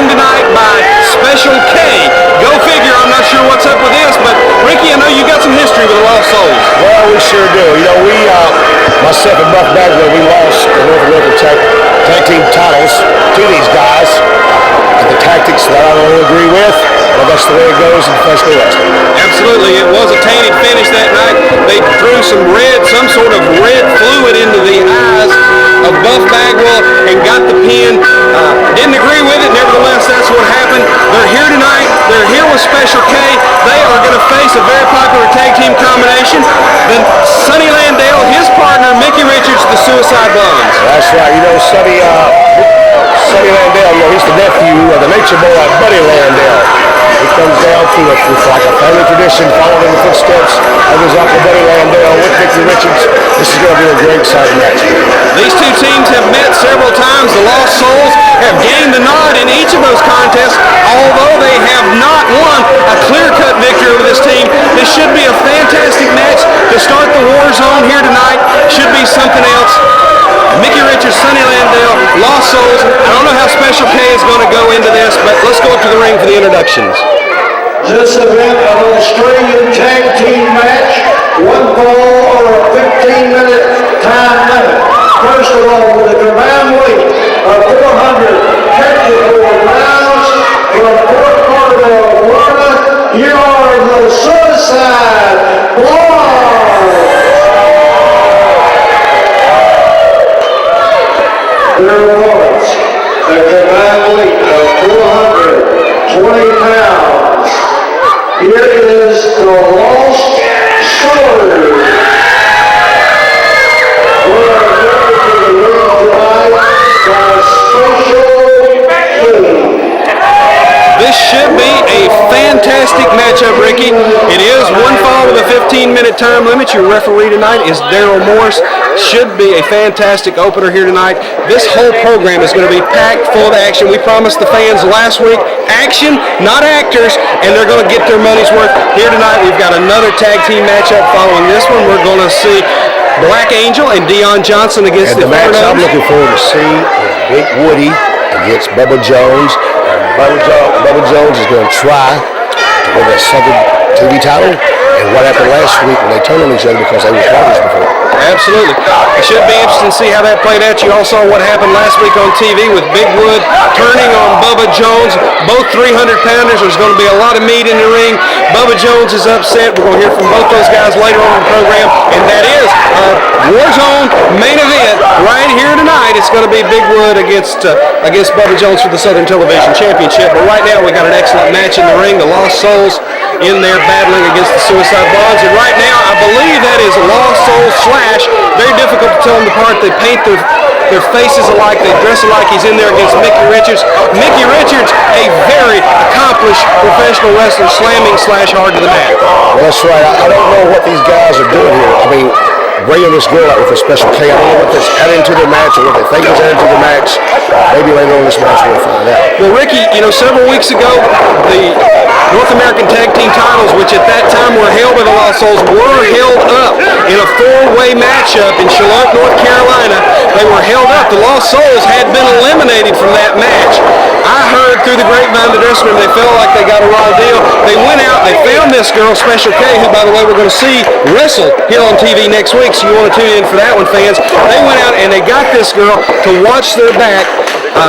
joined tonight by Special K. Go figure, I'm not sure what's up with this, but Ricky, I know you got some history with the Lost Souls. Well, we sure do. You know, myself and Buff Bagwell, we lost the North American tag team titles to these guys. And the tactics that I don't agree with, but that's the way it goes in professional wrestling. Absolutely, it was a tainted finish that night. They threw some sort of red fluid into the eyes of Buff Bagwell and got the pin. Didn't agree with it, nevertheless, that's what happened. They're here tonight. They're here with Special K. They are going to face a very popular tag team combination. Then Sonny Landel, his partner, Mickey Richards, the Suicide Blondes. That's right. You know, Sonny Landel, he's the nephew of the Nature Boy, Buddy Landel. He comes down through like a family tradition, following in the footsteps of his uncle Buddy Landel with Mickey Richards. This is going to be a great, exciting match. These two teams have met several times. The Lost Souls have gained the nod in each of those contests, although they have not won a clear-cut victory over this team. This should be a fantastic match to start the war zone here tonight. Should be something else. Mickey Richards, Sonny Landel, Lost Souls. I don't know how Special K is going to go into this, but let's go up to the ring for the introductions. This event, an Australian tag team match, one fall or a 15-minute time limit. First of all, with a combined weight of 454 pounds from Fort Lauderdale, Florida, here are the Suicide Blondes. Their opponents, a combined weight of 420 pounds. Here is the Lost Souls. We're going to the ring tonight by Special K. This should be a fantastic matchup, Ricky. It is one fall with a 15-minute time limit. Your referee tonight is Daryl Morris. Should be a fantastic opener here tonight. This whole program is going to be packed full of action. We promised the fans last week action, not actors, and they're going to get their money's worth. Here tonight, we've got another tag team matchup following this one. We're going to see Black Angel and Deon Johnson against the match I'm looking forward to see is Big Woody against Bubba Jones. Bubba Jones is going to try to win that Southern TV title, and what happened last week when they turned on each other because they were partners before. Absolutely. It should be interesting to see how that played out. You all saw what happened last week on TV with Big Wood turning on Bubba Jones. Both 300-pounders. There's going to be a lot of meat in the ring. Bubba Jones is upset. We're going to hear from both those guys later on in the program. And that is our Warzone main event right here tonight. It's going to be Big Wood against Bubba Jones for the Southern Television Championship. But right now we got an excellent match in the ring. The Lost Souls in there battling against the Suicide Blondes. And right now I believe that is Lost Souls Slash. Very difficult to tell them apart. They paint their faces alike. They dress alike. He's in there against Mickey Richards. Mickey Richards, a very accomplished professional wrestler, slamming Slash hard to the mat. Well, that's right. I don't know what these guys are doing here. I mean, bringing this girl out with a Special K. I don't know what that's adding to the match or what they think is adding to the match. Maybe later on this match we'll find out. Well, Ricky, several weeks ago, the North American Tag Team titles, which at that time were held by the Lost Souls, were held up in a four-way matchup in Charlotte, North Carolina. They were held up. The Lost Souls had been eliminated from that match. I heard through the grapevine the dressing room they felt like they got a raw deal. They went out, they found this girl, Special K, who, by the way, we're going to see wrestle here on TV next week, so you want to tune in for that one, fans. They went out and they got this girl to watch their back.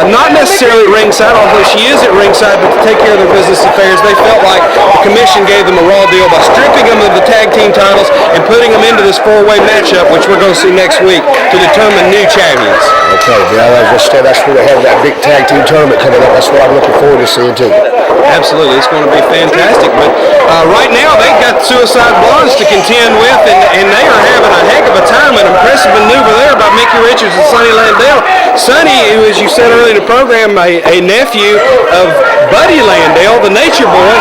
Not necessarily at ringside, although she is at ringside, but to take care of their business affairs. They felt like the commission gave them a raw deal by stripping them of the tag team titles and putting them into this four-way matchup, which we're going to see next week to determine new champions. Okay, that's where they have that big tag team tournament coming up. That's what I'm looking forward to seeing too. Absolutely, it's going to be fantastic. But right now, they've got Suicide Blondes to contend with, and they are having a heck of a time. An impressive maneuver there by Mickey Richards and Sonny Landel. Sonny, who, as you said earlier in the program, a nephew of Buddy Landel, the Nature Boy.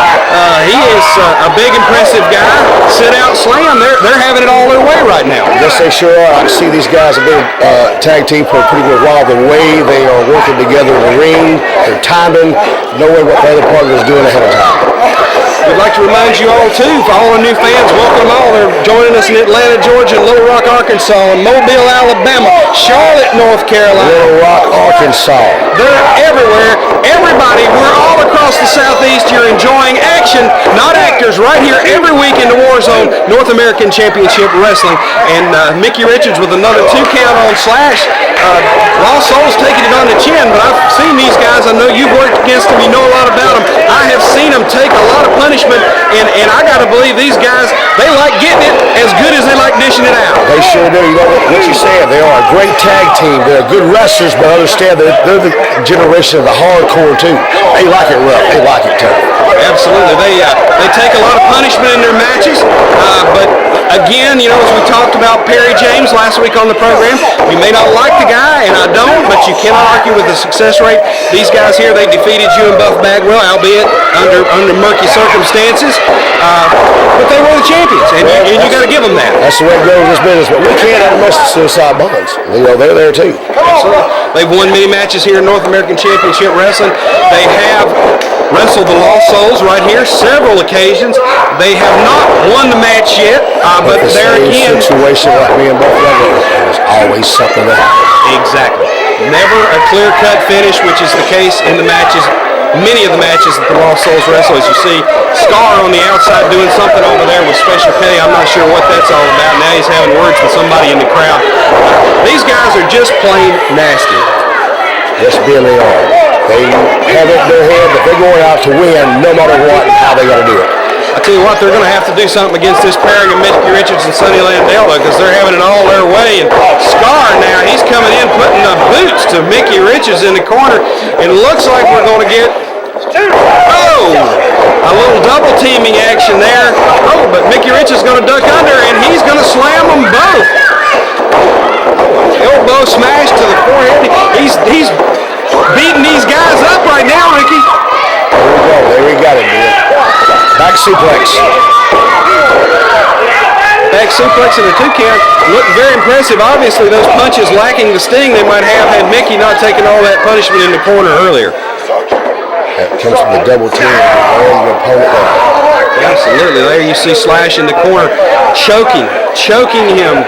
He is a big, impressive guy. Sit out, slam. They're having it all their way right now. Yes, they sure are. I see these guys have been tag team for a pretty good while. The way they are working together in the ring, their timing, knowing what the other partner is doing ahead of time. we'd like to remind you all, too, for all the new fans, welcome them all. They're joining us in Atlanta, Georgia, Little Rock, Arkansas, and Mobile, Alabama, Charlotte, North Carolina. Little Rock, Arkansas. They're everywhere. Everybody, we're all across the Southeast. You're enjoying action, not actors, right here every week in the Warzone North American Championship Wrestling. And Mickey Richards with another 2 count on Slash. Lost Souls taking it on the chin, but I've seen these guys. I know you've worked against them. You know a lot about them. I have seen them take a lot of punishment, and I got to believe these guys, they like getting it as good as they like dishing it out. They sure do. You know what you said. They are a great tag team. They're good wrestlers, but understand they're the generation of the hardcore, too. They like it rough. They like it tough. Absolutely. They take a lot of punishment in their matches, but again, you know, as we talked about Perry James last week on the program, you may not like the guy, and I don't, but you cannot argue with the success rate. These guys here, they defeated you and Buff Bagwell, albeit under murky circumstances, but they were the champions, and you got to give them that. That's the way it goes in this business, but we can't have the suicide bonds. You know, they're there too. Absolutely. They've won many matches here in North American Championship Wrestling. They have wrestled the Lost Souls right here several occasions. They have not won the match yet, but there again, situation like me and Buff Bagwell, there's always something to happen. Exactly. Never a clear-cut finish, which is the case in the matches. Many of the matches that the Lost Souls wrestle, as you see, Scar on the outside doing something over there with Special K. I'm not sure what that's all about. Now he's having words with somebody in the crowd. These guys are just plain nasty. Yes, Billy are. They have it in their head that they're going out to win no matter what and how they got to do it. I tell you what, they're going to have to do something against this pairing of Mickey Richards and Sonny Landel because they're having it all their way. And Scar now, he's coming in putting the boots to Mickey Richards in the corner. And it looks like we're going to get, a little double teaming action there. Oh, but Mickey Richards is going to duck under and he's going to slam them both. Elbow smash to the forehead. He's beating these guys up right now, Ricky. There we go. There we got it, dude. Back suplex. Back suplex and a 2 count. Looked very impressive. Obviously, those punches lacking the sting they might have had Mickey not taken all that punishment in the corner earlier. That comes from the double team. Wearing your opponent down. Absolutely. There you see Slash in the corner, choking him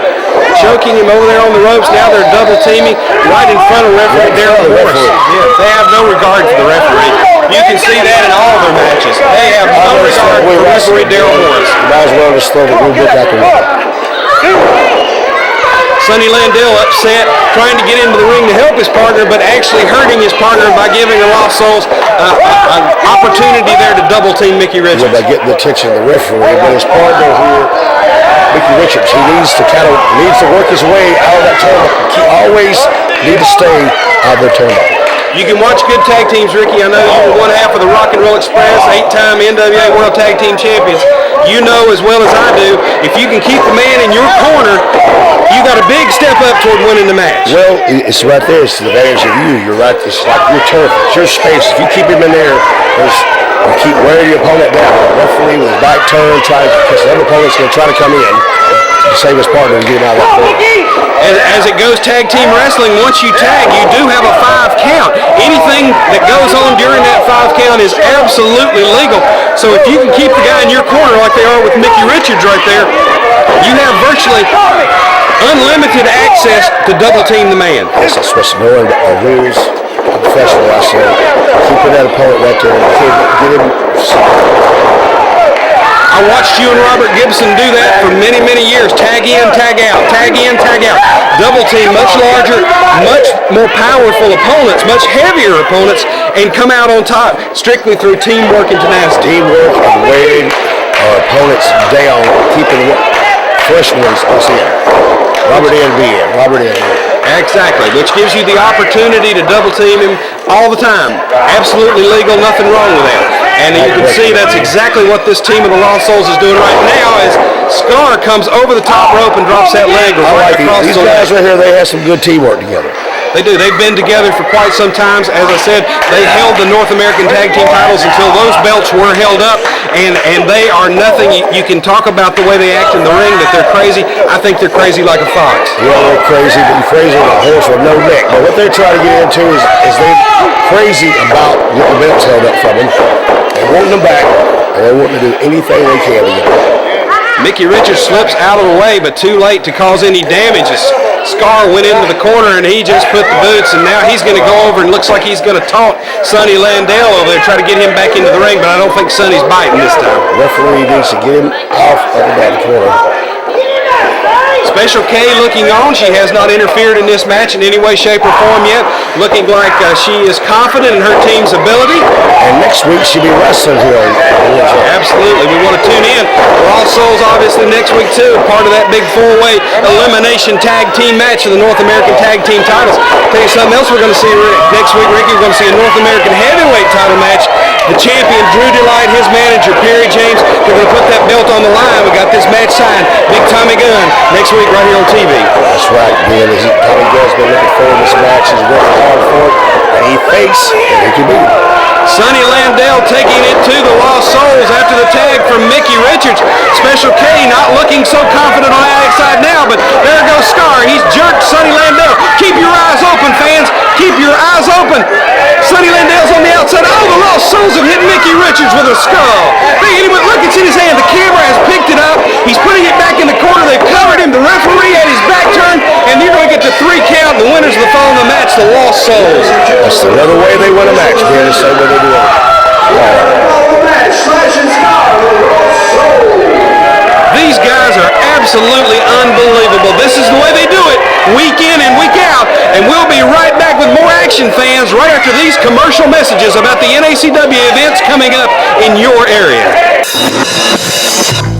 over there on the ropes. Now they're double teaming right in front of referee Daryl Morris. Yeah, they have no regard for the referee. You can see that in all their matches. They have no regard for referee Daryl Morris. You might as well just throw the rule book out the window. Sonny Landel upset, trying to get into the ring to help his partner, but actually hurting his partner by giving the Lost Souls an opportunity there to double team Mickey Richards. By getting the attention of the referee, but his partner here, Mickey Richards, he needs to work his way out of that tournament. He always need to stay out of the tournament. You can watch good tag teams, Ricky. I know you were one half of the Rock and Roll Express, 8-time NWA World Tag Team Champions. You know as well as I do, if you can keep the man in your corner, you got a big step up toward winning the match. Well, it's right there. It's the advantage of you. You're right. It's like your turf. It's your space. If you keep him in there, you keep wearing your opponent down. The referee with his back turned, because the other opponent's going to try to come in to save his partner and get him out of that corner. As it goes tag team wrestling, once you tag, you do have a 5 count. Anything that goes on during that 5 count is absolutely legal. So if you can keep the guy in your corner like they are with Mickey Richards right there, you have virtually unlimited access to double team the man. Yes, that's what's knowing the rules. Professional wrestling. Keeping that opponent right there. Get him. I watched you and Robert Gibson do that for many, many years. Tag in, tag out, tag in, tag out. Double team, much larger, much more powerful opponents, much heavier opponents, and come out on top strictly through teamwork and tenacity. Teamwork and weighing our opponents down, keeping the fresh ones us in. Robert in, be in. Robert in. Exactly, which gives you the opportunity to double team him all the time. Absolutely legal, nothing wrong with that. And you can see that's exactly what this team of the Lost Souls is doing right now as Scar comes over the top rope and drops that leg right across these the leg. guys right here, they have some good teamwork together. They do. They've been together for quite some time. As I said, they held the North American Tag Team titles until those belts were held up, and they are nothing. You can talk about the way they act in the ring, that they're crazy. I think they're crazy like a fox. Yeah, they're crazy, but you're crazy like a horse with no neck. But what they're trying to get into is they're crazy about getting the belts held up from them. They want them back. and they want to do anything they can to get it. Mickey Richards slips out of the way, but too late to cause any damage. Scar went into the corner, and he just put the boots, and now he's going to go over and looks like he's going to taunt Sonny Landel over there, try to get him back into the ring, but I don't think Sonny's biting this time. The referee needs to get him off of that corner. Special K looking on. She has not interfered in this match in any way, shape, or form yet. Looking like she is confident in her team's ability. And next week she'll be wrestling here on Lumberjacks. Absolutely. We want to tune in. Lost Souls obviously next week too. Part of that big four-way elimination tag team match for the North American Tag Team titles. Tell you something else we're going to see next week, Ricky. We're going to see a North American heavyweight title match. The champion, Drew Delight, his manager, Perry James, they're going to put that belt on the line. We got this match signed. Big Tommy Gunn next week right here on TV. That's right, Ben. Tommy Gunn's been looking forward to this match. He's working hard for it, and he thinks that he can beat him. Sonny Landel taking it to the Lost Souls after the tag from Mickey Richards. Special K not looking so confident on the outside now, but there goes Scar. He's jerked Sonny Landel. Keep your eyes open, fans. Keep your eyes open. Sonny Landel's on the outside. Oh, the Lost Souls have hit Mickey Richards with a skull. They hit him with, look, it's in his hand. The camera has picked it up. He's putting it back in the corner. They've covered him. The referee had his back turned, and you're going to get the 3 count. The winners of the following match, the Lost Souls. That's another way they win a match, Ben. The same way they do it. These guys are absolutely unbelievable. This is the way they do it, week in and week out. And we'll be right back with more action, fans, right after these commercial messages about the NACW events coming up in your area.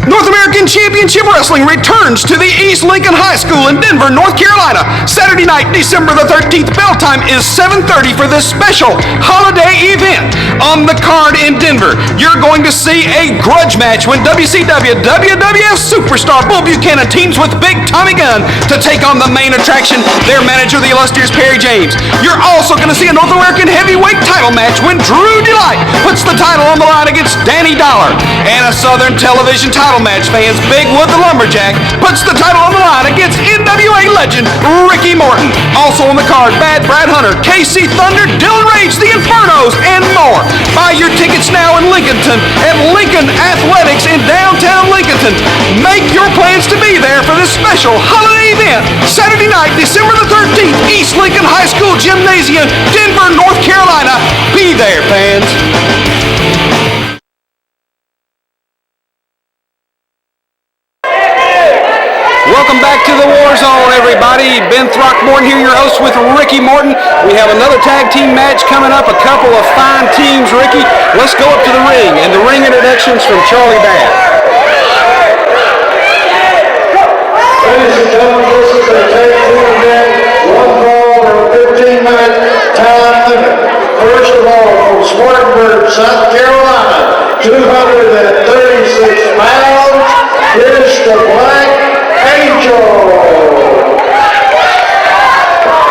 North American Championship Wrestling returns to the East Lincoln High School in Denver, North Carolina. Saturday night, December the 13th. Bell time is 7:30 for this special holiday event. On the card in Denver, you're going to see a grudge match when WCW WWF Superstar Bull Buchanan teams with Big Tommy Gunn to take on the main attraction, their manager, the illustrious Perry James. You're also going to see a North American Heavyweight title match when Drew Delight puts the title on the line against Danny Dollar. And a Southern Television title match, fans. Big Wood the Lumberjack puts the title on the line against NWA legend Ricky Morton. Also on the card, Bad Brad Hunter, KC Thunder, Dylan Rage, the Infernos, and more. Buy your tickets now in Lincolnton at Lincoln Athletics in downtown Lincolnton. Make your plans to be there for this special holiday event. Saturday night, December the 13th, East Lincoln High School Gymnasium, Denver, North Carolina. Be there, fans. Welcome back to the War Zone, everybody. Ben Throckmorton here, your host with Ricky Morton. We have another tag team match coming up, a couple of fine teams, Ricky. Let's go up to the ring, and the ring introductions from Charlie Bass. Ladies and gentlemen, this is a tag team event, 1 fall for a 15-minute time limit. First of all, from Spartanburg, South Carolina, 236 pounds, here's the Black Angel.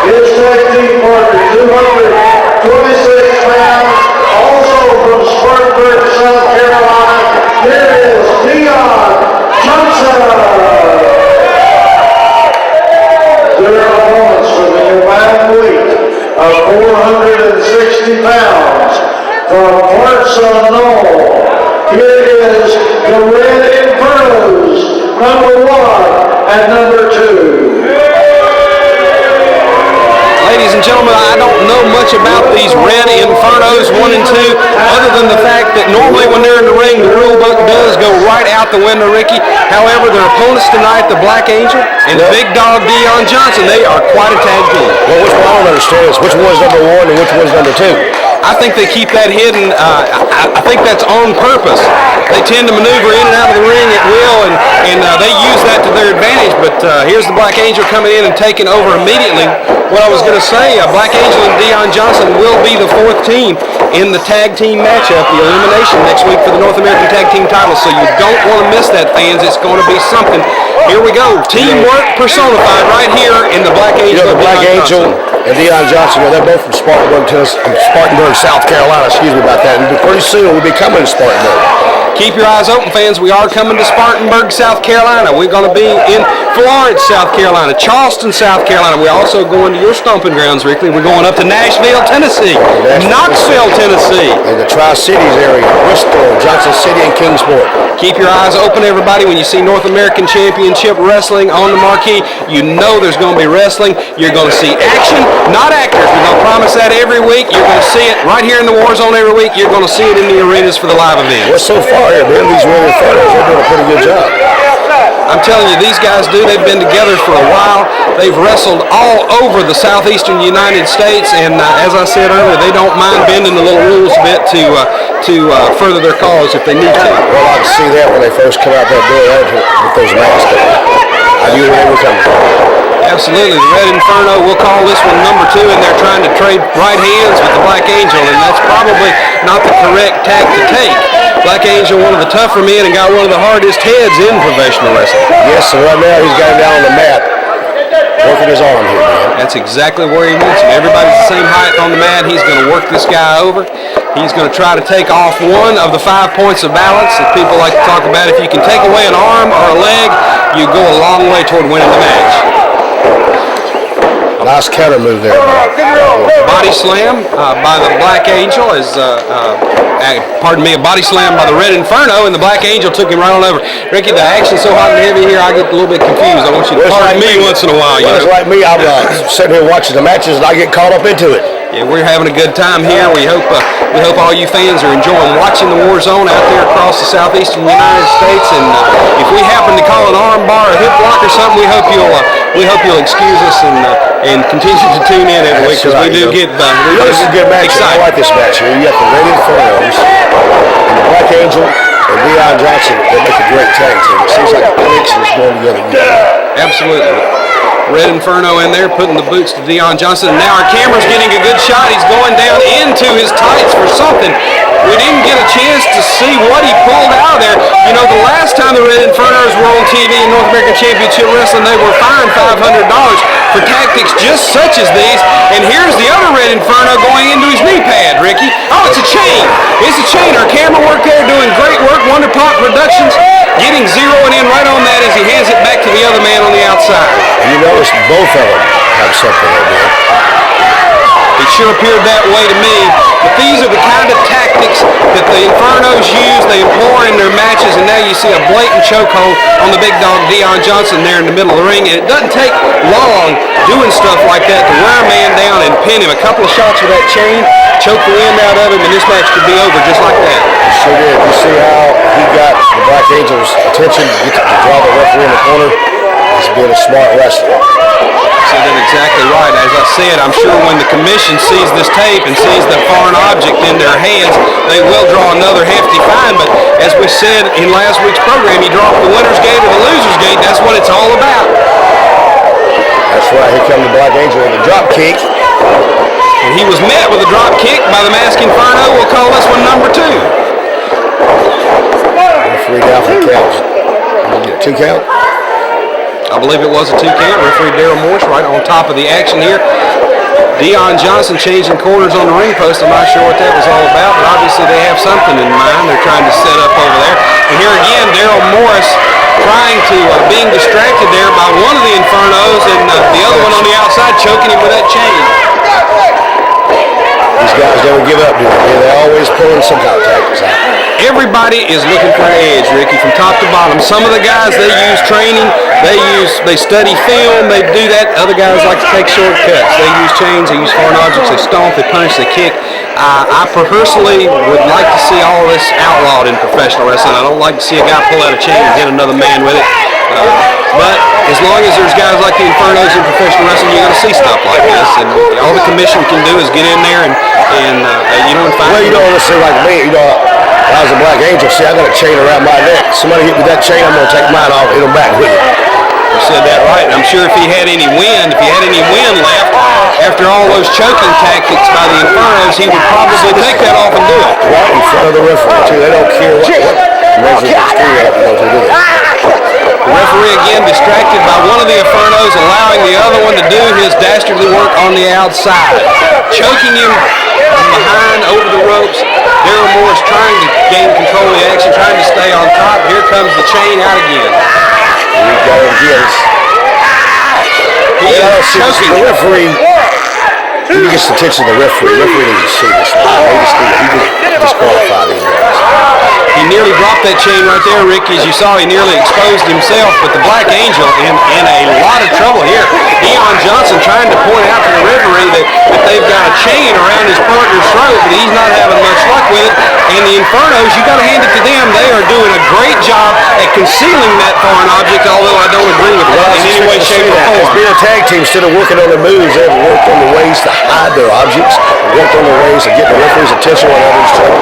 His tag team partner, 226 pounds, also from Spartanburg, South Carolina, here is Deon Johnson. Their opponents for the combined weight of 460 pounds from parts unknown. Here is the Red Infernos, number 1 and number 2. Ladies and gentlemen, I don't know much about these Red Infernos 1 and 2, other than the fact that normally when they're in the ring, the rule book does go right out the window, Ricky. However, their opponents tonight, the Black Angel and the Big Dog Deon Johnson, they are quite a tag team. Well, which one I don't understand is which one's number 1 and which one's number 2. I think they keep that hidden. I think that's on purpose. They tend to maneuver in and out of the ring at will, and they use that to their advantage. But here's the Black Angel coming in and taking over immediately. What I was going to say, Black Angel and Deon Johnson will be the 4th team in the tag team matchup, the elimination next week for the North American Tag Team title. So you don't want to miss that, fans. It's going to be something. Here we go. Teamwork personified right here in the Black Angel. You know, the Black Angel and Deon Johnson, they're both from Spartanburg, South Carolina. Excuse me about that. And pretty soon we'll be coming to Spartanburg. Keep your eyes open, fans. We are coming to Spartanburg, South Carolina. We're going to be in Florence, South Carolina, Charleston, South Carolina. We're also going to your stomping grounds, Rickley. We're going up to Nashville, Tennessee, Knoxville, Tennessee. In the Tri-Cities area, Bristol, Johnson City, and Kingsport. Keep your eyes open, everybody. When you see North American Championship Wrestling on the marquee, you know there's going to be wrestling. You're going to see action, not actors. We're going to promise that every week. You're going to see it right here in the War Zone every week. You're going to see it in the arenas for the live events. Well, so far here, man, these Infernos, they're doing a pretty good job. I'm telling you, these guys do. They've been together for a while. They've wrestled all over the southeastern United States, and as I said earlier, they don't mind bending the little rules a bit to further their cause if they need to. Well, I could see that when they first come out that door with those masks on. I knew where they were coming from. Absolutely. The Red Inferno, we'll call this one number 2, and they're trying to trade right hands with the Black Angel, and that's probably not the correct tack to take. Black Angel, one of the tougher men, and got one of the hardest heads in professional wrestling. Yes, and right now he's got him down on the mat, working his arm here, man. That's exactly where he wants him. Everybody's the same height on the mat. He's going to work this guy over. He's going to try to take off one of the 5 points of balance that people like to talk about. If you can take away an arm or a leg, you go a long way toward winning the match. Nice counter move there. Body slam by the Black Angel is, pardon me, a body slam by the Red Inferno, and the Black Angel took him right on over. Ricky, the action's so hot and heavy here, I get a little bit confused. I want you to pardon me once in a while. Well, it's like me. I'm sitting here watching the matches, and I get caught up into it. Yeah, we're having a good time here. We hope all you fans are enjoying watching the War Zone out there across the southeastern United States. And if we happen to call an arm bar, a hip lock, or something, we hope you'll excuse us and continue to tune in every week because we do get this is a good match. excited. I like this match here. You got the Red Infernos and the Black Angel and Deon Johnson. They make a great tag team. It seems like the connection is going together. Absolutely. Red Inferno in there, putting the boots to Deon Johnson. And now our camera's getting a good shot. He's going down into his tights for something. We didn't get a chance to see what he pulled out of there. You know, the last time the Red Infernos were on TV in North American Championship Wrestling, they were fined $500 for tactics just such as these. And here's the other Red Inferno going into his knee pad, Ricky. Oh, it's a chain. It's a chain. Our camera work there doing great work. Wonder Pop Productions getting zeroing in right on that as he hands it back to the other man on the outside. You notice both of them have something they did. It sure appeared that way to me, but these are the kind of tactics that the Infernos use, they employ in their matches, and now you see a blatant chokehold on the big dog Deon Johnson there in the middle of the ring, and it doesn't take long doing stuff like that to wear a man down and pin him. A couple of shots with that chain, choke the wind out of him, and this match could be over just like that. It sure did. You see how he got the Black Angel's attention to draw the referee in the corner? He's being a smart wrestler. So that's exactly right. As I said, I'm sure when the commission sees this tape and sees the foreign object in their hands, they will draw another hefty fine. But as we said in last week's program, you drop the winner's gate or the loser's gate. That's what it's all about. That's right. Here comes the Black Angel with a drop kick. And he was met with a drop kick by the Masked Inferno. We'll call this one number 2. Referee down for the count. Get a 2 count. I believe it was a 2 count. Referee Daryl Morse right on top of the action here. Deon Johnson changing quarters on the ring post. I'm not sure what that was all about, but obviously they have something in mind they're trying to set up over there. And here again, Daryl Morris trying to, being distracted there by one of the Infernos and the other one on the outside choking him with that chain. These guys never give up, do they? They're always pulling some kind of tactics out. Everybody is looking for an edge, Ricky, from top to bottom. Some of the guys, they use training, they study film, they do that. Other guys like to take shortcuts. They use chains, they use foreign objects, they stomp, they punch, they kick. I personally would like to see all this outlawed in professional wrestling. I don't like to see a guy pull out a chain and hit another man with it. But as long as there's guys like the Infernos in professional wrestling, you're going to see stuff like this. And all the commission can do is get in there and find. Well, you know, let's say like me, I was a Black Angel. See, I got a chain around my neck. Somebody hit me with that chain, I'm going to take mine off and hit them back with it. You said that right. And I'm sure if he had any wind left, after all those choking tactics by the Infernos, he would probably take that off and do it. Right in front of the referee, too. They don't care what measures the screw up, they do it. The referee again distracted by one of the Infernos, allowing the other one to do his dastardly work on the outside, choking him from behind over the ropes. Daryl Moore's trying to gain control of the action, trying to stay on top. Here comes the chain out again. Here we go again. He is choking. The referee, he gets the attention of the referee. The referee needs to see this. He just disqualified these guys. He nearly dropped that chain right there, Ricky. As you saw, he nearly exposed himself, but the Black Angel in a lot of trouble here. Deon Johnson trying to point out to the referee that they've got a chain around his partner's throat, but he's not having much luck with it. And the Infernos, you got to hand it to them. They are doing a great job at concealing that foreign object, although I don't agree with it in any way, shape, or form. As being a tag team, instead of working on the moves, they've worked on the ways to hide their objects, worked on the ways to get the referee's attention when others trouble.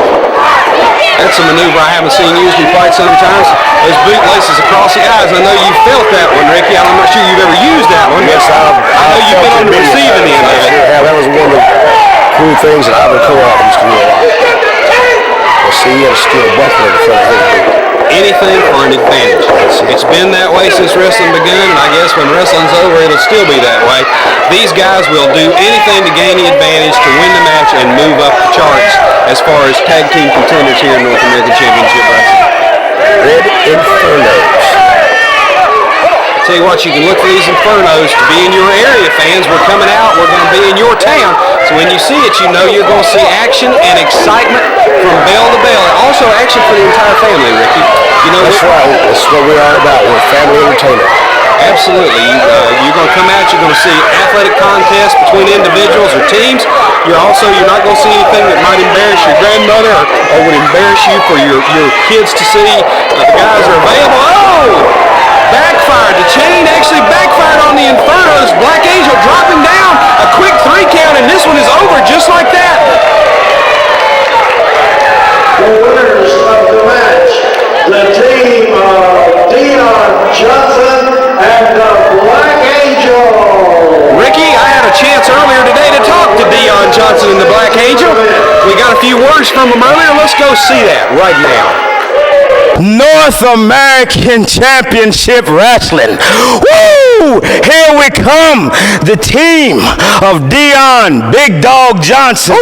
That's a maneuver I haven't seen used in quite some time. Those boot laces across the eyes. I know you felt that one, Ricky. I'm not sure you've ever used that one. Yes, I know you've been on the receiving end of it. Yeah, that was one of the cool things that Ivan Co-op used to do a lot. Well, see, he had a steel buckle in front of his boot. Anything for an advantage. It's been that way since wrestling begun, and I guess when wrestling's over, it'll still be that way. These guys will do anything to gain the advantage, to win the match, and move up the charts as far as tag team contenders here in North American Championship Wrestling. Red Infernos. I tell you what, you can look for these Infernos to be in your area, fans. We're coming out. We're going to be in your town. So when you see it, you know you're going to see action and excitement from bell to bell. And also action for the entire family, Ricky. You know, that's right. That's what we're all about. We're family entertainment. Absolutely. You're going to come out, you're going to see athletic contests between individuals or teams. You're not going to see anything that might embarrass your grandmother or would embarrass you for your kids to see. The guys are available. Oh! Backfired. The chain actually backfired on the Infernos. Black Angel dropping down. A quick 3 count, and this one is over just like that. The winners of the match, the team of Deon Johnson and the Black Angel. Ricky, I had a chance earlier today to talk to Deon Johnson and the Black Angel. We got a few words from him earlier. Let's go see that right now. North American Championship Wrestling. Woo! Here we come. The team of Deon Big Dog Johnson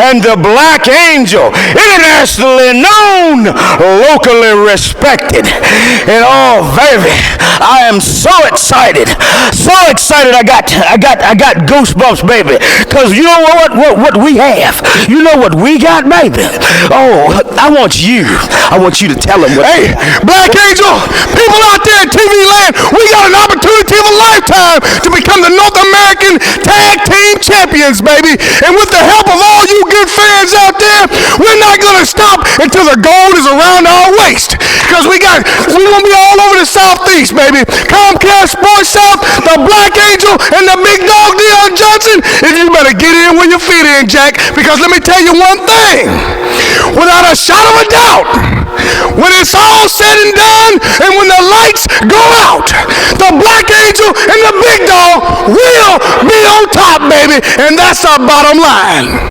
and the Black Angel, internationally known, locally respected. And oh, baby, I am so excited. So excited I got goosebumps, baby. Because you know what we have. You know what we got, baby. Oh, I want you to tell them what. Hey, Black Angel, people out there in TV land, we got an opportunity of a lifetime to become the North American Tag Team Champions, baby. And with the help of all you good fans out there, we're not going to stop until the gold is around our waist. Because we're going to be all over the Southeast, baby. Comcast Sports South, the Black Angel, and the Big Dog Deon Johnson. And you better get in with your feet in, Jack. Because let me tell you one thing. Without a shot of a doubt, when it's all said and done, and when the lights go out, the Black Angel and the Big Dog will be on top, baby, and that's our bottom line.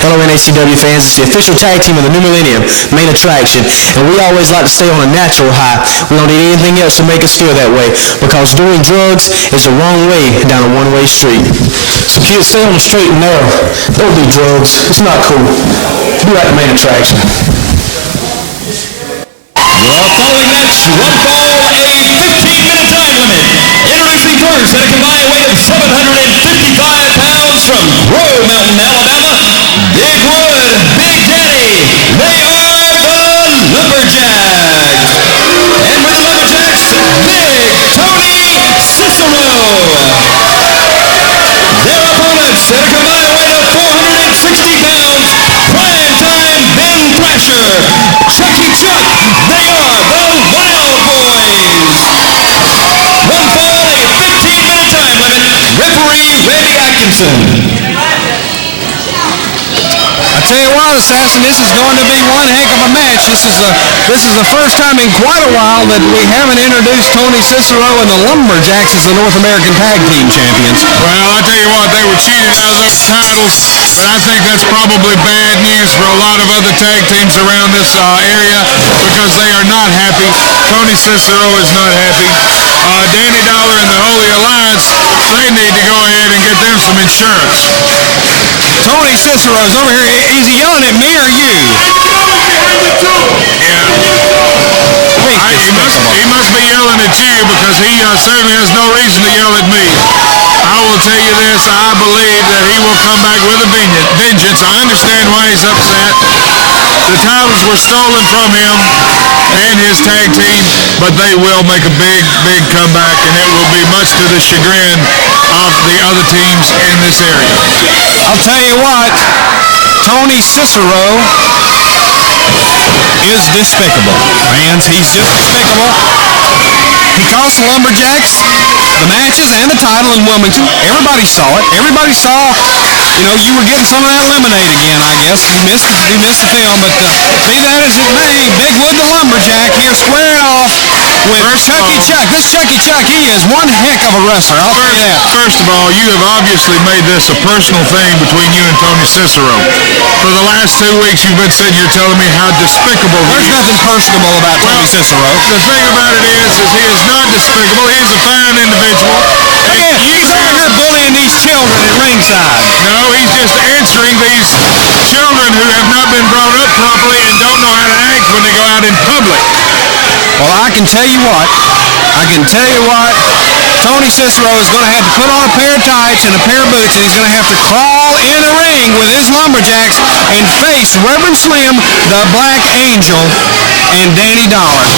Hello NACW fans, it's the official tag team of the New Millennium, Main Attraction, and we always like to stay on a natural high. We don't need anything else to make us feel that way, because doing drugs is the wrong way down a one-way street. So kids, stay on the straight and narrow. Don't do drugs. It's not cool. Be like the Main Attraction. Well, following match, one fall, a 15-minute time limit. Introducing first at a combined weight of 755 pounds from Grove Mountain, Alabama, Big Wood, Big Daddy. They are the Lumberjacks. And with the Lumberjacks, Big Tony Cicero. Their opponents at a combined weight of 460 pounds, Primetime Ben Thrasher, Chucky Chuck. They are the Wild Boys. One fall, a 15-minute time limit. Referee Randy Atkinson. I tell you what, Assassin, this is going to be one heck of a match. This is the first time in quite a while that we haven't introduced Tony Cicero and the Lumberjacks as the North American Tag Team Champions. Well, I tell you what, they were cheated out of those titles, but I think that's probably bad news for a lot of other tag teams around this area because they are not happy. Tony Cicero is not happy. Danny Dollar and the Holy Alliance, they some insurance. Tony Cicero's over here. Is he yelling at me or you? Yeah. He must be yelling at you because he certainly has no reason to yell at me. I will tell you this, I believe that he will come back with a vengeance. I understand why he's upset. The titles were stolen from him and his tag team, but they will make a big, big comeback, and it will be much to the chagrin of the other teams in this area. I'll tell you what, Tony Cicero is despicable, fans. He's just despicable. He cost the Lumberjacks the matches and the title in Wilmington. Everybody saw it. Everybody saw, you were getting some of that lemonade again, I guess. You missed the film, but be that as it may, Big Wood the Lumberjack here squaring off with Chucky Chuck. This Chucky Chuck, he is one heck of a wrestler, I'll tell you that. First of all, you have obviously made this a personal thing between you and Tony Cicero. For the last 2 weeks, you've been sitting here telling me how despicable he is. There's nothing personable about Tony Cicero. The thing about it is he is not despicable. He is a fine individual. Again, he's over here bullying these children at ringside. No, he's just answering these children who have not been brought up properly and don't know how to act when they go out in public. Well, I can tell you what, Tony Cicero is going to have to put on a pair of tights and a pair of boots, and he's going to have to crawl in a ring with his Lumberjacks and face Reverend Slim, the Black Angel, and Danny Dollar.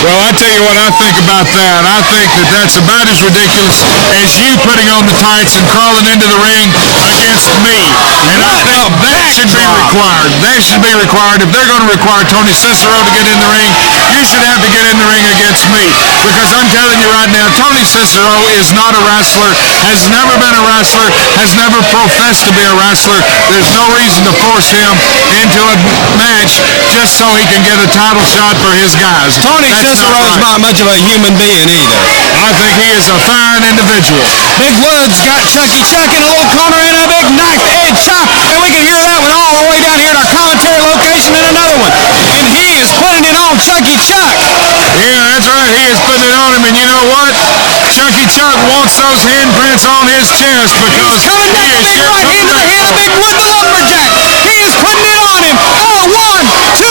Well, I tell you what I think about that. I think that that's about as ridiculous as you putting on the tights and crawling into the ring against me. And I think that should be required. That should be required. If they're going to require Tony Cicero to get in the ring, you should have to get in the ring against me. Because I'm telling you right now, Tony Cicero is not a wrestler, has never been a wrestler, has never professed to be a wrestler. There's no reason to force him into a match just so he can get a title shot for his guys. Tony Cicero is not much of a human being either. I think he is a fine individual. Big Wood's got Chucky Chuck in a little corner and a big knife edge chop, and we can hear that one all the way down here at our commentary location and another one. And he is putting it on Chucky Chuck. Yeah, that's right. He is putting it on him, and you know what? Chucky Chuck wants those handprints on his chest because he's coming down the big right hand to the hand of Big Wood the Lumberjack. He is putting it on him. Oh, 1, 2,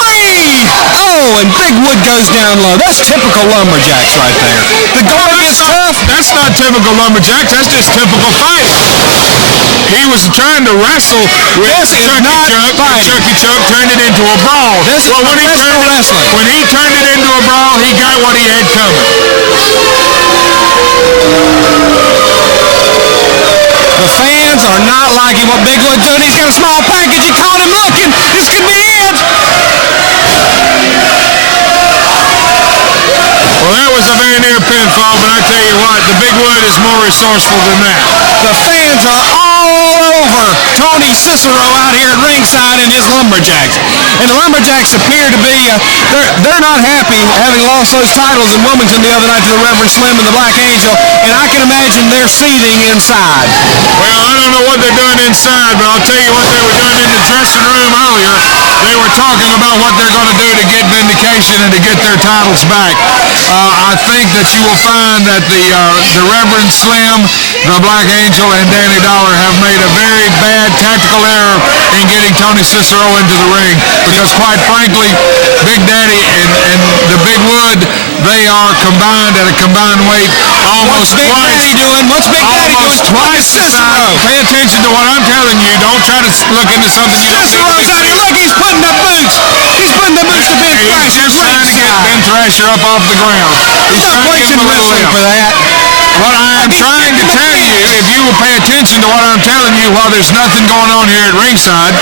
3. Oh, and Big Wood goes down low. That's typical Lumberjacks right there. The guard is tough. That's not typical Lumberjacks. That's just typical fighting. He was trying to wrestle with Chucky Chuck. Chucky Chuck turned it into a brawl. This is professional wrestling. When he turned it into a brawl, he got what he had coming. The fans are not liking what Big Wood's doing. He's got a small package. He caught him looking. This could be it. Well, that was a very near pinfall, but I tell you what, the Big Wood is more resourceful than that. The fans are all over Tony Cicero out here at ringside and his Lumberjacks. And the Lumberjacks appear to be, they're not happy having lost those titles in Wilmington the other night to the Reverend Slim and the Black Angel, and I can imagine they're seething inside. Well, I don't know what they're doing inside, but I'll tell you what they were doing in the dressing room earlier. They were talking about what they're going to do to get vindication and to get their titles back. I think that you will find that the Reverend Slim, the Black Angel, and Danny Dollar have made a very bad tactical error in getting Tony Cicero into the ring because, quite frankly, Big Daddy and the Big Wood, they are combined at a combined weight almost twice. What's Big Daddy doing? What's Big Daddy doing? Twice the size. Pay attention to what I'm telling you. Don't try to look into something you don't see. Cicero's out here. Look, he's putting the boots. He's putting the boots to Ben Thrasher. He's just trying to get Ben Thrasher up off the ground. He's not placing wrestling for that. What I am trying to tell you, if you will pay attention to what I'm telling you while there's nothing going on here at ringside,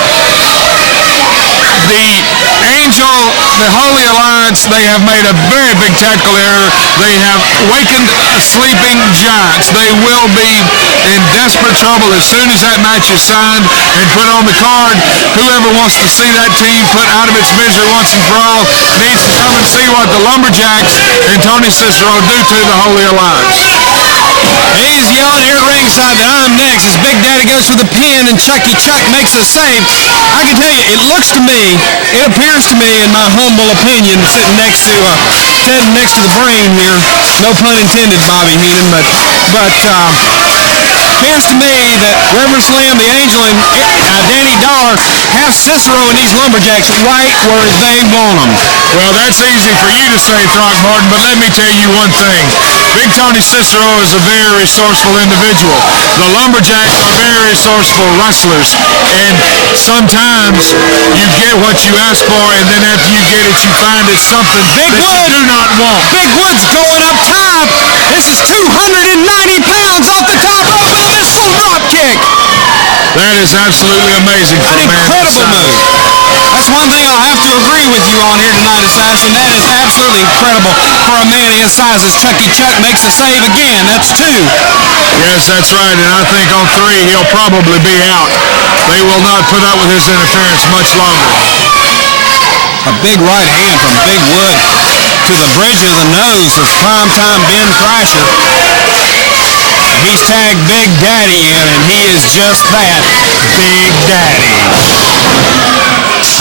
the Angel, the Holy Alliance, they have made a very big tactical error. They have wakened sleeping giants. They will be in desperate trouble as soon as that match is signed and put on the card. Whoever wants to see that team put out of its misery once and for all needs to come and see what the Lumberjacks and Tony Cicero do to the Holy Alliance. He's yelling here at ringside that I'm next as Big Daddy goes for the pin and Chucky Chuck makes the save. I can tell you, it appears to me, in my humble opinion, sitting next to the brain here, no pun intended, Bobby Heenan, but appears to me that Reverend Slim, the Angel, and Danny Dollar have Cicero and these Lumberjacks right where they want them. Well, that's easy for you to say, Throckmorton, but let me tell you one thing. Big Tony Cicero is a very resourceful individual. The Lumberjacks are very resourceful wrestlers, and sometimes you get what you ask for, and then after you get it, you find it's something Big that Wood, you do not want. Big Wood's going up top. This is 290 pounds off the top rope with a missile drop kick. That is absolutely amazing for An a man incredible this size. move. That's one thing I'll have to agree with you on here tonight, Assassin. That is absolutely incredible for a man his size as Chucky Chuck makes the save again. That's 2. Yes, that's right, and I think on 3 he'll probably be out. They will not put up with his interference much longer. A big right hand from Big Wood to the bridge of the nose of Primetime Ben Thrasher. He's tagged Big Daddy in, and he is just that, Big Daddy.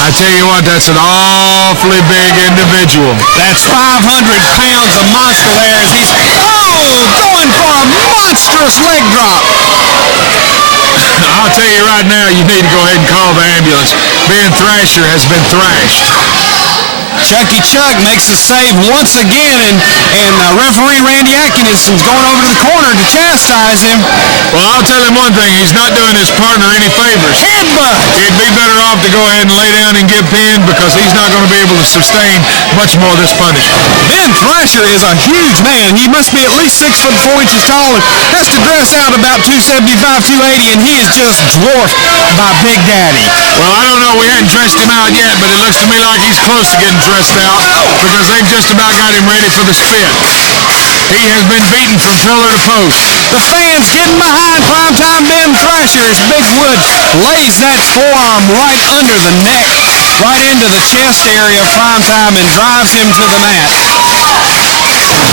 I tell you what, that's an awfully big individual. That's 500 pounds of monster there as he's, going for a monstrous leg drop. I'll tell you right now, you need to go ahead and call the ambulance. Ben Thrasher has been thrashed. Chucky Chuck makes the save once again, and referee Randy Atkinson's going over to the corner to chastise him. Well, I'll tell him one thing. He's not doing his partner any favors. Headbutt! He'd be better off to go ahead and lay down and get pinned because he's not going to be able to sustain much more of this punishment. Ben Thrasher is a huge man. He must be at least 6 foot 4 inches tall and has to dress out about 275, 280, and he is just dwarfed by Big Daddy. Well, I don't know. We hadn't dressed him out yet, but it looks to me like he's close to getting dressed out because they've just about got him ready for the spit. He has been beaten from pillar to post. The fans getting behind Primetime Ben Thrasher as Big Wood lays that forearm right under the neck, right into the chest area of Primetime and drives him to the mat.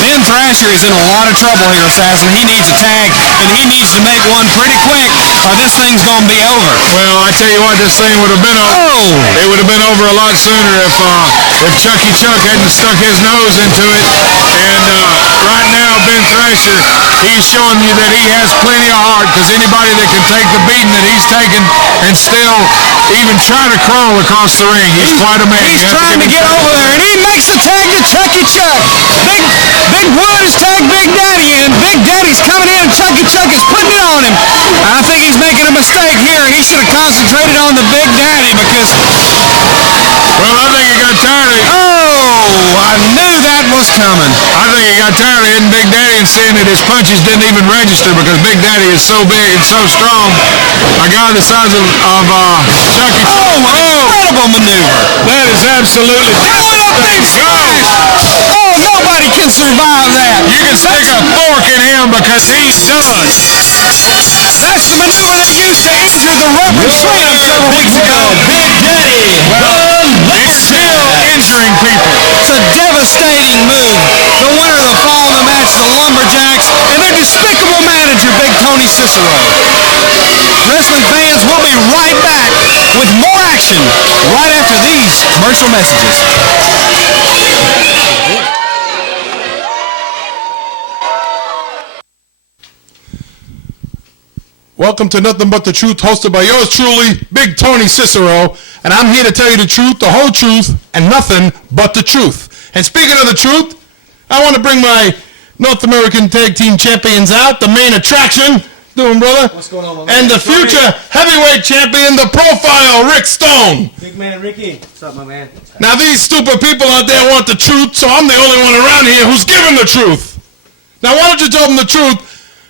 Ben Thrasher is in a lot of trouble here, Assassin. He needs a tag, and he needs to make one pretty quick, or this thing's going to be over. Well, I tell you what, this thing would have been over. It would have been over a lot sooner if Chucky Chuck hadn't stuck his nose into it. And right now, Ben Thrasher, he's showing you that he has plenty of heart, because anybody that can take the beating that he's taken and still even try to crawl across the ring, he's quite a man. He's trying to get over there, and he makes the tag to Chucky Chuck. Big Wood has tagged Big Daddy in. Big Daddy's coming in, and Chucky Chuck is putting it on him. I think he's making a mistake here, and he should have concentrated on the Big Daddy because... Well, I think he got tired of it. I knew that was coming. I think he got tired of hitting Big Daddy and seeing that his punches didn't even register because Big Daddy is so big and so strong. A guy the size of Chucky. Incredible maneuver. That is absolutely... Going up big smash. Nobody can survive that. You can stick a fork in him because he's done. That's the maneuver that used to injure the Reverend Slim several weeks ago. Big Daddy. It's still injuring people. It's a devastating move. The winner of the fall in the match, the Lumberjacks, and their despicable manager, Big Tony Cicero. Wrestling fans, will be right back with more action right after these commercial messages. Welcome to Nothing But the Truth, hosted by yours truly, Big Tony Cicero, and I'm here to tell you the truth, the whole truth, and nothing but the truth. And speaking of the truth, I want to bring my North American Tag Team Champions out, the main attraction, doing brother? What's going on, my man? And the future heavyweight champion, the profile, Rick Stone. Big man Ricky. What's up, my man? Now these stupid people out there want the truth, so I'm the only one around here who's giving the truth. Now why don't you tell them the truth?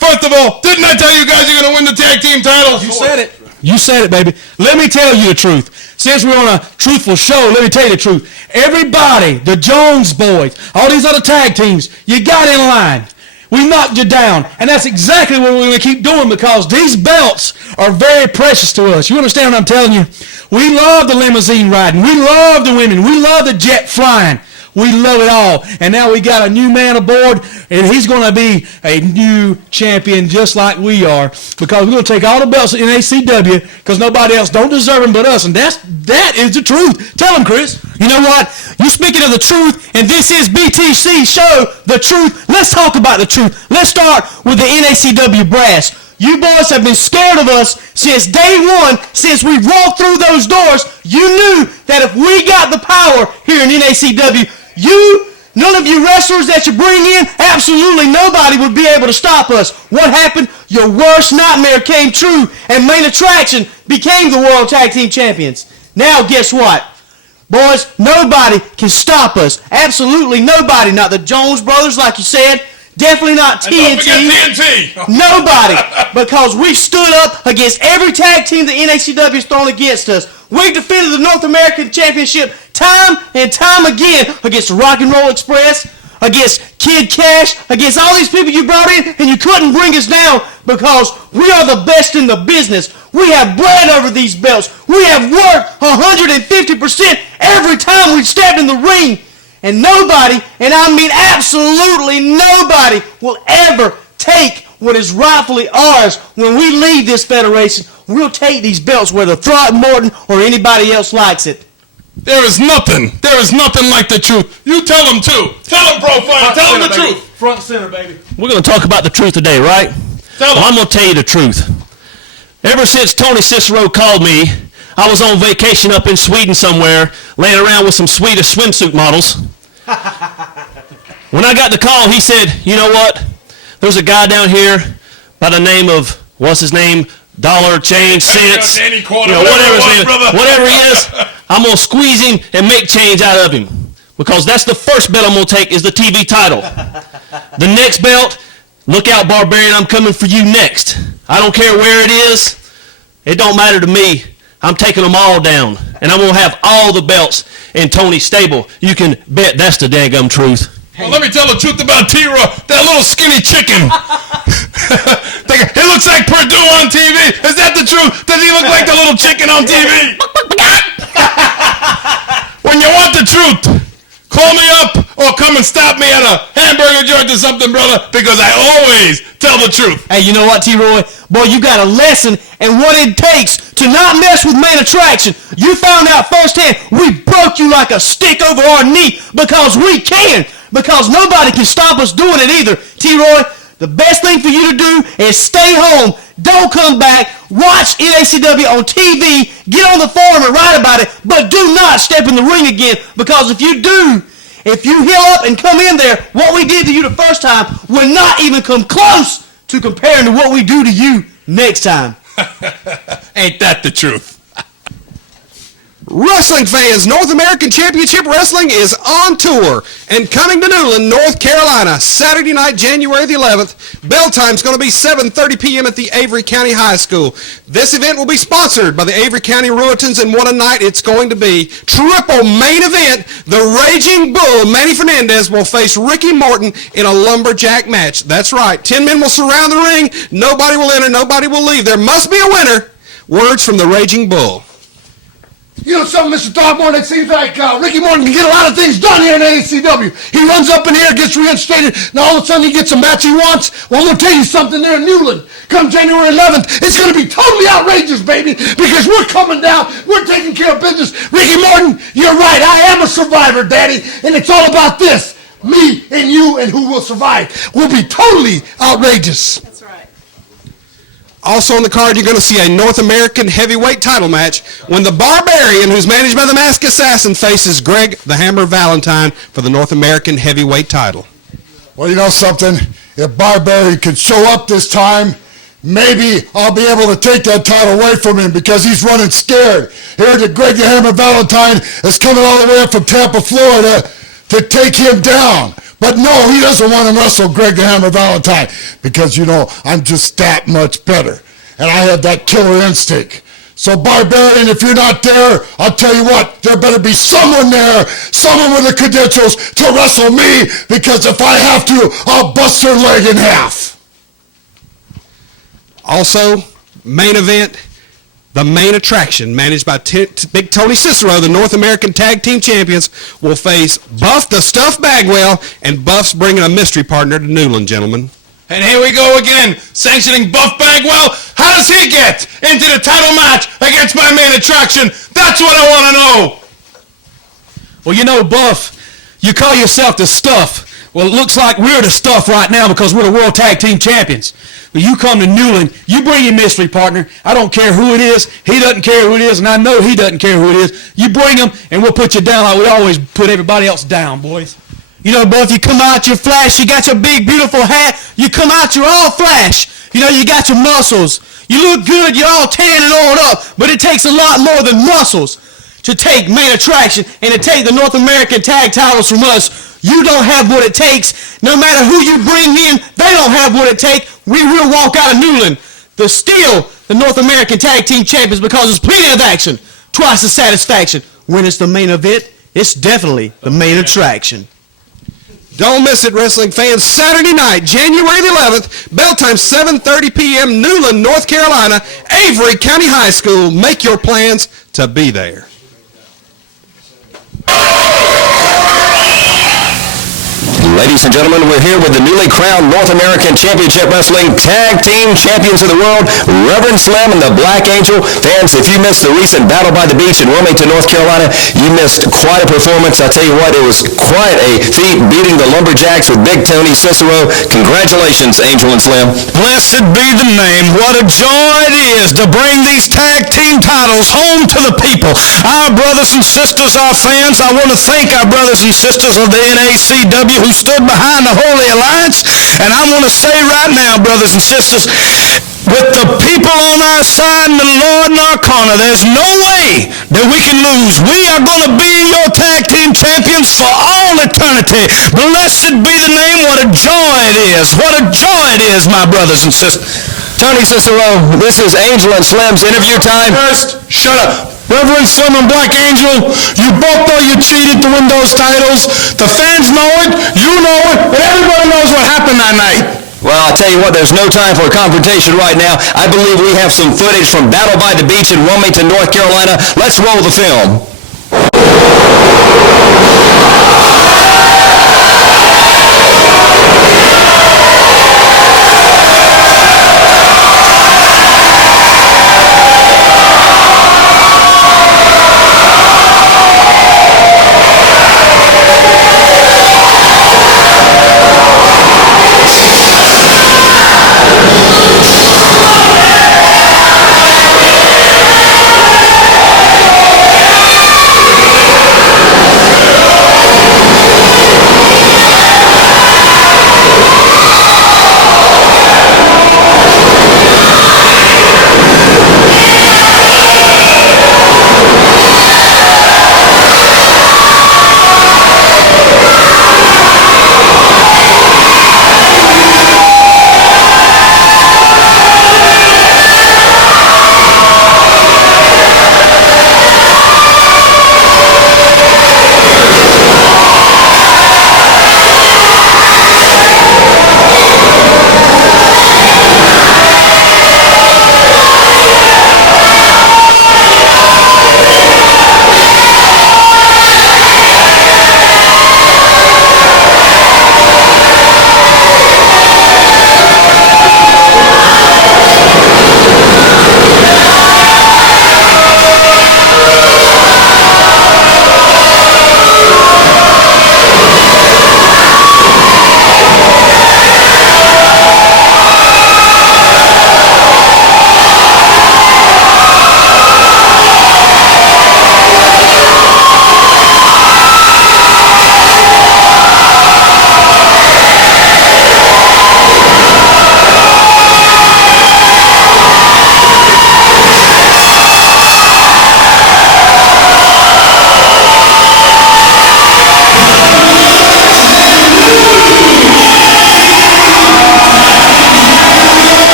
First of all, didn't I tell you guys you're going to win the tag team titles? You said it. You said it, baby. Let me tell you the truth. Since we're on a truthful show, let me tell you the truth. Everybody, the Jones boys, all these other tag teams, you got in line. We knocked you down. And that's exactly what we're going to keep doing because these belts are very precious to us. You understand what I'm telling you? We love the limousine riding. We love the women. We love the jet flying. We love it all. And now we got a new man aboard, and he's going to be a new champion just like we are because we're going to take all the belts in NACW because nobody else don't deserve them but us. And that is the truth. Tell them, Chris. You know what? You're speaking of the truth, and this is BTC show, The Truth. Let's talk about the truth. Let's start with the NACW brass. You boys have been scared of us since day one, since we walked through those doors. You knew that if we got the power here in NACW, none of you wrestlers that you bring in, absolutely nobody would be able to stop us. What happened? Your worst nightmare came true, and Main Attraction became the World Tag Team Champions. Now, guess what? Boys, nobody can stop us. Absolutely nobody. Not the Jones Brothers, like you said. Definitely not TNT. And don't forget TNT. Nobody. Because we've stood up against every tag team the NACW has thrown against us. We've defended the North American Championship time and time again against the Rock and Roll Express, against Kid Cash, against all these people you brought in, and you couldn't bring us down because we are the best in the business. We have bled over these belts. We have worked 150% every time we've stepped in the ring. And nobody, and I mean absolutely nobody, will ever take what is rightfully ours when we leave this federation. We'll take these belts whether Throckmorton or anybody else likes it. There is nothing like the truth. You tell them too. Tell them, Profile. Tell them the truth. Front center, baby. We're going to talk about the truth today, right? Tell them. I'm going to tell you the truth. Ever since Tony Cicero called me, I was on vacation up in Sweden somewhere, laying around with some Swedish swimsuit models. When I got the call, he said, you know what? There's a guy down here by the name of, what's his name? Dollar, change, cents. Danny Quarter, whatever his name, brother. whatever he is, I'm going to squeeze him and make change out of him. Because that's the first belt I'm going to take is the TV title. The next belt, look out, Barbarian, I'm coming for you next. I don't care where it is. It don't matter to me. I'm taking them all down. And I'm going to have all the belts in Tony's stable. You can bet that's the daggum truth. Well, let me tell the truth about T-Raw, that little skinny chicken. He looks like Purdue on TV. Is that the truth? Does he look like the little chicken on TV? When you want the truth, call me up or come and stop me at a hamburger joint or something, brother, because I always tell the truth. Hey, you know what, T-Roy? Boy, you got a lesson in what it takes to not mess with Main Attraction. You found out firsthand we broke you like a stick over our knee because we can. Because nobody can stop us doing it either. T-Roy, the best thing for you to do is stay home. Don't come back. Watch NACW on TV. Get on the forum and write about it. But do not step in the ring again. Because if you do, if you heal up and come in there, what we did to you the first time will not even come close to comparing to what we do to you next time. Ain't that the truth? Wrestling fans, North American Championship Wrestling is on tour and coming to Newland, North Carolina, Saturday night, January the 11th. Bell time's going to be 7:30 p.m. at the Avery County High School. This event will be sponsored by the Avery County Ruitons, and what a night it's going to be. Triple main event, the Raging Bull, Manny Fernandez, will face Ricky Morton in a Lumberjack match. That's right, 10 men will surround the ring. Nobody will enter, nobody will leave. There must be a winner. Words from the Raging Bull. You know something, Mr. Throckmorton, it seems like Ricky Morton can get a lot of things done here in ACW. He runs up in here, gets reinstated, and all of a sudden he gets a match he wants. Well, I'm going to tell you something there in Newland. Come January 11th, it's going to be totally outrageous, baby, because we're coming down, we're taking care of business. Ricky Morton, you're right, I am a survivor, Daddy, and it's all about this. Me and you and who will survive will be totally outrageous. That's right. Also on the card, you're going to see a North American heavyweight title match when the Barbarian, who's managed by the Masked Assassin, faces Greg the Hammer Valentine for the North American heavyweight title. Well, you know something? If Barbarian could show up this time, maybe I'll be able to take that title away from him because he's running scared. Here the Greg the Hammer Valentine is coming all the way up from Tampa, Florida to take him down. But no, he doesn't want to wrestle Greg the Hammer Valentine because, you know, I'm just that much better. And I have that killer instinct. So, Barbarian, if you're not there, I'll tell you what, there better be someone there, someone with the credentials to wrestle me, because if I have to, I'll bust her leg in half. Also, main event, the Main Attraction, managed by Big Tony Cicero, the North American Tag Team Champions, will face Buff the Stuff Bagwell, and Buff's bringing a mystery partner to Newland, gentlemen. And here we go again, sanctioning Buff Bagwell. How does he get into the title match against my Main Attraction? That's what I want to know. Well, you know, Buff, you call yourself the Stuff. Well, it looks like we're the Stuff right now because we're the World Tag Team Champions. But you come to Newland, you bring your mystery partner. I don't care who it is. He doesn't care who it is, and I know he doesn't care who it is. You bring him, and we'll put you down like we always put everybody else down, boys. You know, boy, if you come out, you're flash. You got your big, beautiful hat. You come out, you're all flash. You know, you got your muscles. You look good. You're all tan and oiled up. But it takes a lot more than muscles to take Main Attraction and to take the North American tag titles from us. You don't have what it takes. No matter who you bring in, they don't have what it takes. We will walk out of Newland. The Steele, the North American Tag Team Champions, because there's plenty of action. Twice the satisfaction. When it's the main event, it's definitely the Main Attraction. Don't miss it, wrestling fans. Saturday night, January the 11th, bell time 7:30 p.m., Newland, North Carolina, Avery County High School. Make your plans to be there. Ladies and gentlemen, we're here with the newly crowned North American Championship Wrestling Tag Team Champions of the World, Reverend Slim and the Black Angel. Fans, if you missed the recent Battle by the Beach in Wilmington, North Carolina, you missed quite a performance. I tell you what, it was quite a feat beating the Lumberjacks with Big Tony Cicero. Congratulations, Angel and Slim. Blessed be the name. What a joy it is to bring these tag team titles home to the people. Our brothers and sisters, our fans, I want to thank our brothers and sisters of the NACW who stood behind the Holy Alliance. And I want to say right now, brothers and sisters, with the people on our side and the Lord in our corner, there's no way that we can lose. We are going to be your tag team champions for all eternity. Blessed be the name. What a joy it is. What a joy it is, my brothers and sisters. Tony Cicero, this is Angel and Slim's interview time. First, shut up. Reverend Slim and Black Angel, you both know you cheated to win those titles. The fans know it, you know it, and everybody knows what happened that night. Well, I'll tell you what, there's no time for a confrontation right now. I believe we have some footage from Battle by the Beach in Wilmington, North Carolina. Let's roll the film.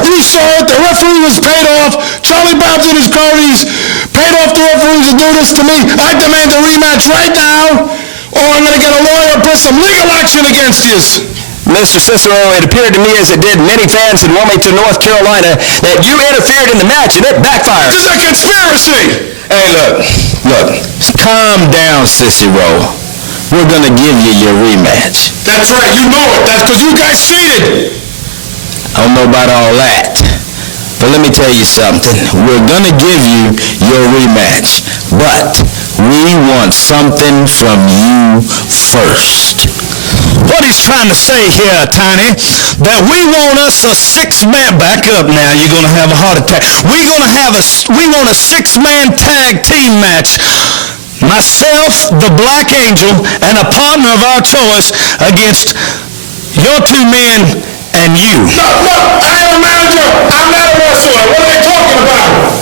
You saw it. The referee was paid off. Charlie Bob's and his cronies paid off the referees to do this to me. I demand a rematch right now, or I'm going to get a lawyer and put some legal action against you. Mr. Cicero, it appeared to me, as it did many fans in Wilmington, North Carolina, that you interfered in the match and it backfired. This is a conspiracy. Hey, look, calm down, Cicero. we're going to give you your rematch. That's right, you know it. That's because you guys cheated. I don't know about all that, but let me tell you something. We're going to give you your rematch, but we want something from you first. What he's trying to say here, Tiny, that we want us a six-man, back up now, you're going to have a heart attack. We want a six-man tag team match. Myself, the Black Angel, and a partner of our choice against your two men and you. No, I am a manager. I'm not a wrestler. What are they talking about?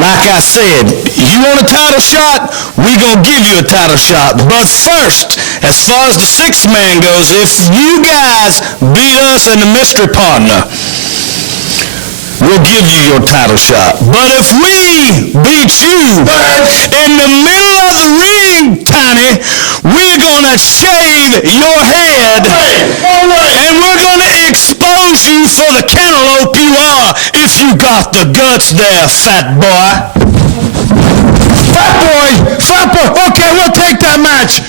Like I said, you want a title shot, we gonna give you a title shot. But first, as far as the sixth man goes, if you guys beat us and the mystery partner, we'll give you your title shot. But if we beat you in the middle of the ring, Tiny, we're gonna shave your head and we're gonna expose you for the cantaloupe you are if you got the guts there, fat boy. Fat boy, okay, we'll take that match.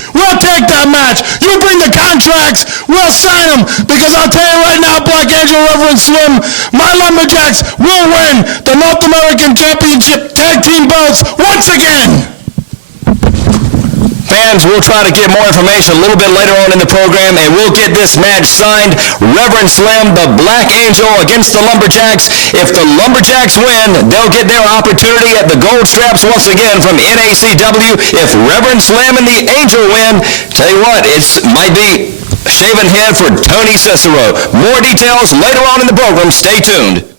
You bring the contracts, we'll sign them, because I'll tell you right now, Black Angel, Reverend Slim, my Lumberjacks will win the North American Championship Tag Team belts once again. Fans, we'll try to get more information a little bit later on in the program, and we'll get this match signed. Reverend Slim, the Black Angel against the Lumberjacks. If the Lumberjacks win, they'll get their opportunity at the gold straps once again from NACW. If Reverend Slim and the Angel win, tell you what, it might be shaven head for Tony Cicero. More details later on in the program. Stay tuned.